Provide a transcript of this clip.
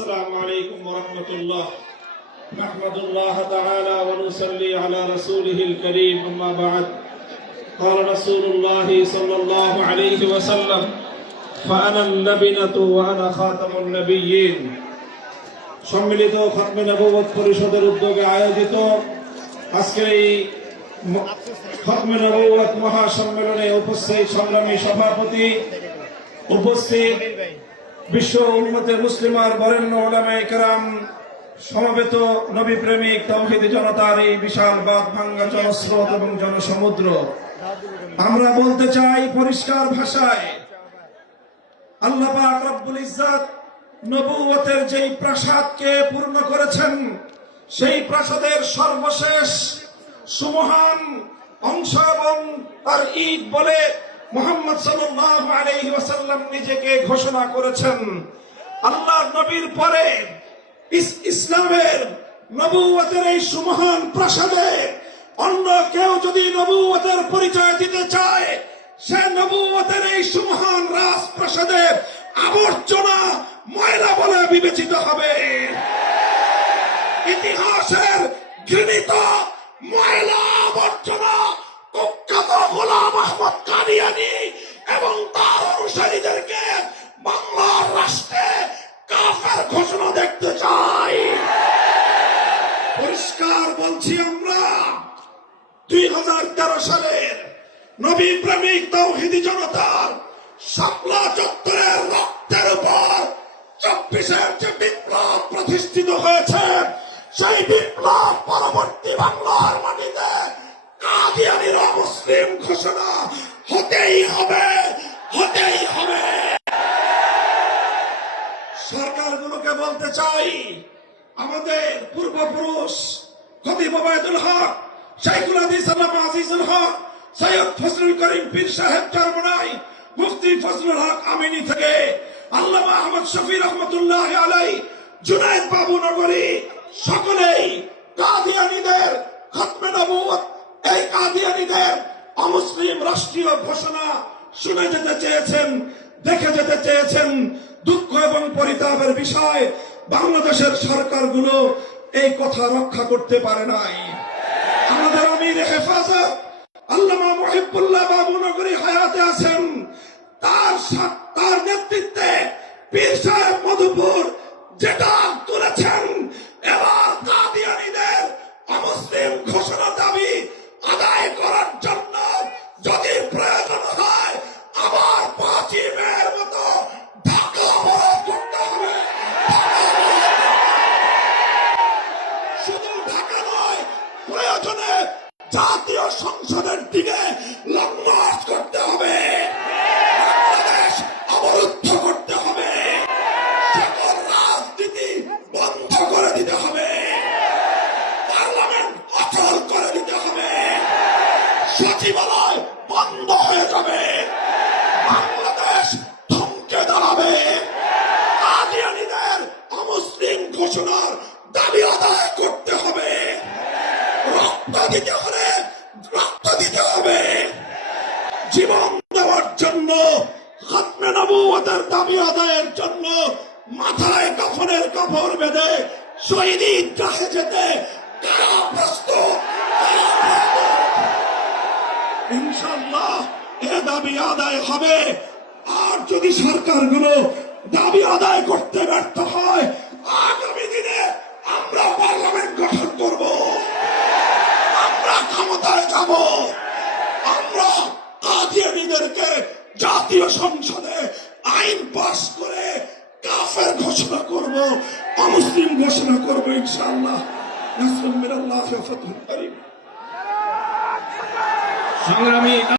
السلام عليكم ورحمة الله. نحمد الله تعالى ونصلي على رسوله الكريم. أما بعد، قال رسول الله صلى الله عليه وسلم: فأنا اللبنة وأنا خاتم النبيين. সম্মিলিত খতমে নবুয়ত পরিষদের উদ্যোগে আয়োজিত আজকের এই খতমে নবুয়ত মহাসম্মেলনে উপস্থিত সংগ্রামী সভাপতি, উপস্থিত বিশ্ব উম্মতে মুসলিমার বরেণ্য উলামায়ে কেরাম, সমবেত নবী প্রেমিক তাওহীদি জনতার এই বিশাল বাঁধ ভাঙ্গা জনস্রোত এবং জনসমুদ্র, আমরা বলতে চাই পরিষ্কার ভাষায়, আল্লাহ পাক রব্বুল ইজ্জত নবুয়তের যেই প্রাসাদকে পূর্ণ করেছেন, সেই প্রাসাদের সর্বশেষ সুমহান অংশ এবং তার ঈদ বলে মুহাম্মদ সাল্লাল্লাহু আলাইহি ওয়াসাল্লাম নিজেকে ঘোষণা করেছেন। আল্লাহর নবীর পরে ইসলামের নবুয়তের এই সুমহান প্রাসাদে অন্য কেউ যদি নবুয়তের পরিচয় দিতে চায়, সে নবুয়তের এই সুমহান রাজপ্রাসাদের আবর্জনা, ময়লা বলে বিবেচিত হবে। ইতিহাসের ঘৃণিত ময়লা আবর্জনা কুখ্যাত গোলাম আহমদ কাদিয়ানী এবং তার অনুসারীদেরকে বাংলার রাষ্ট্রে কাফের ঘোষণা দেখতে চাই। পরিষ্কার বলছি, আমরা 2013 সালের নবী প্রেমিক তাওহীদি জনতার শাপলা চত্বরের রক্তের উপর 24-এর যে বিপ্লব প্রতিষ্ঠিত হয়েছে, সেই বিপ্লব পরবর্তী বাংলার মাটিতে কাদিয়ানীর অমুসলিম ঘোষণা হতেই হবে, হতেই হবে। সরকারগুলোকে বলতে চাই, আমাদের পূর্বপুরুষ খতিব ওবায়দুল হক, শাইখুল হাদিস আল্লামা আজিজুল হক, সৈয়দ ফজলুল করিম পীর সাহেব চরমনাই, মুফতি ফজলুল হক আমিনী থেকে আল্লামা আহমদ শফি রহমতুল্লাহ আলাইহি, জুনায়েদ বাবু নগরী, সকলেই কাদিয়ানীদের খতমে নবুয়ত, এই কাদিয়ানীদের অমুসলিম রাষ্ট্রীয় ঘোষণা শুনে যেতে চেয়েছেন, দেখে যেতে চেয়েছেন। দুঃখ এবং পরিতাপের বিষয়, বাংলাদেশের সরকারগুলো এই কথা রক্ষা করতে পারে নাই। আমাদের আমির হেফাজত আল্লামা মুহিবুল্লাহ বাবু নগরী হায়াতে আছেন, তার নেতৃত্বে পীর সাহেব মধুপুর যেটা তুলেছেন, এবার কাদিয়ানীদের অমুসলিম ঘোষণা দাবি আদায় করার জন্য যদি প্রয়োজন হয়, আবার 5ই মের মতো ঢাকা অবরোধ করতে হবে। শুধু ঢাকা নয়, প্রয়োজনে জাতীয় সংসদের দিকে লং মার্চ করতে হবে, বাংলাদেশ অবরুদ্ধ করতে হবে, সকল রাজনীতি বন্ধ করে দিতে হবে, পার্লামেন্ট অচল করে দিতে হবে, সচিবালয় বন্ধ হয়ে যাবে, বাংলাদেশ থমকে দাঁড়াবে। কাদিয়ানীদের অমুসলিম ঘোষণার দাবি আদায় করতে হবে, রক্ত দিতে হলে রক্ত দিতে হবে, জীবন দেওয়ার জন্য, খতমে নবুয়তের দাবি আদায়ের জন্য মাথায় কাফনের কাপড় বেঁধে শহীদ ঈদগাহে যেতে কারা প্রস্তুত? ইনশাআল্লাহ এ দাবি আদায় হবে। আর যদি সরকারগুলো দাবি আদায় করতে ব্যর্থ হয়, আগামী দিনে আমরা পার্লামেন্ট গঠন করব, আমরা ক্ষমতায় যাব, আমরা কাদিয়ানীদেরকে জাতীয় সংসদে আইন পাস করে কাফের ঘোষণা করব, অমুসলিম ঘোষণা করব ইনশাআল্লাহ। নাসরুম মিনাল্লাহি ওয়া ফাতহুন করিম। সংগ্রামী